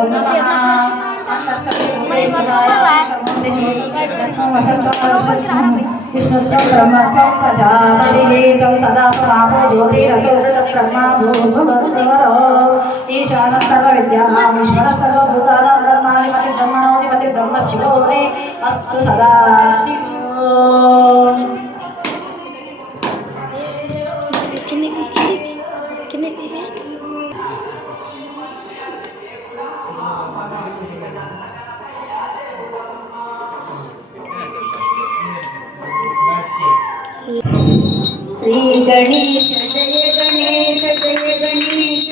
विष्णुत्वं ब्रह्मत्वं प्रजापतिदेवं तदा समापो ज्योतिरसोऽब्रह्मा भूर्भुवस्सुवरो ईशानः सर्वविद्यानाम् ईश्वरः सर्वभूतानां ब्रह्माधिपतिः ब्रह्मणोऽधिपतिः ब्रह्म शिवो मे अस्तु सदा श्री गणेश जय गणेश जय गणेश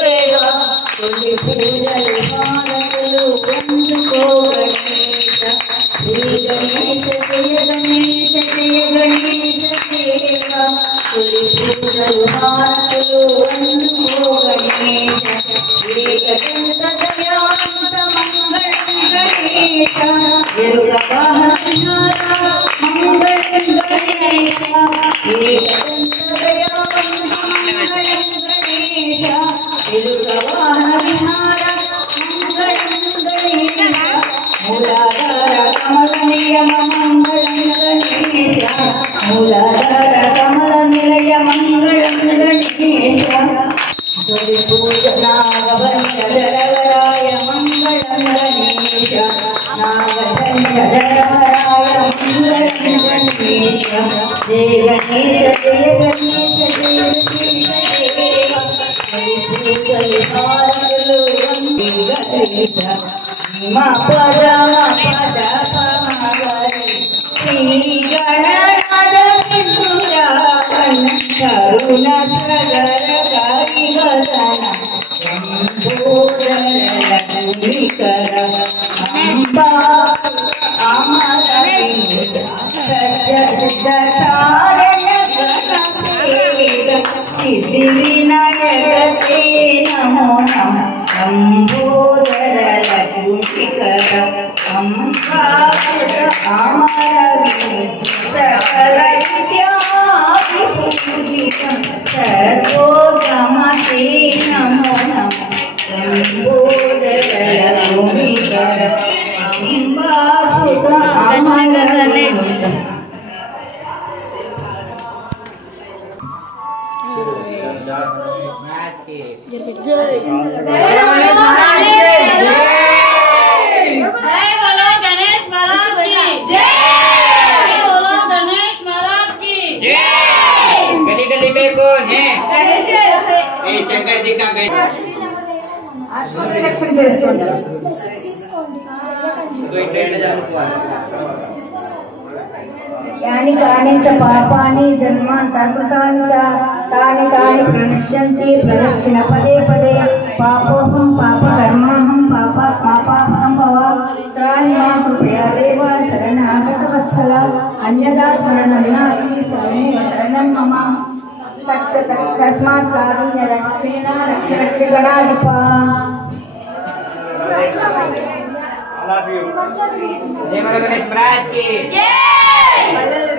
देवा तुझे पूजल भारतलो वंदको गणेश श्री गणेश जय गणेश जय गणेश देवा तुझे पूजल भारतलो वंदको गणेश एकदंत दयावंत मंगलं गणेश यरुगवाहनारा मंगलं गणेश नागवंशधराय मंगलं गणेश नागवंशधराय मंगलं गणेश जय गणेश जय गणेश जय गणेश देवा पूजल भारतलो गणेश मा पदा पमागरे श्री गणनाथ विदुरावण करुण सागर गारि वदन लंबोदर अम्बा अमर सिद्धिविनायकते नमो नमः लंबोदर लघुशिखर अम्बा अमर सकल विद्यापूजितं सर्वोत्तमते नमो नमः लंबोदर लघुशिखर अम्बा सुत अमर गली में कौन है? शंकर जी का बेटा। इलेक्शन చేసుకుంటారు यानि कानि च पापानि जन्मान्तर्कृतानि च तानि तानि प्रणश्यन्ति प्रदक्षिण पदे पदे पापोऽहं पापकर्माहं पापात्मा पापसम्भवा त्राहि मां कृपया देव शरणागतवत्सल अन्यदा शरणं नास्ति शरणेव शरणं मम तस्मात् कारुण्यरक्षेण रक्ष रक्ष गणाधिप जय गणेश महाराज की जय।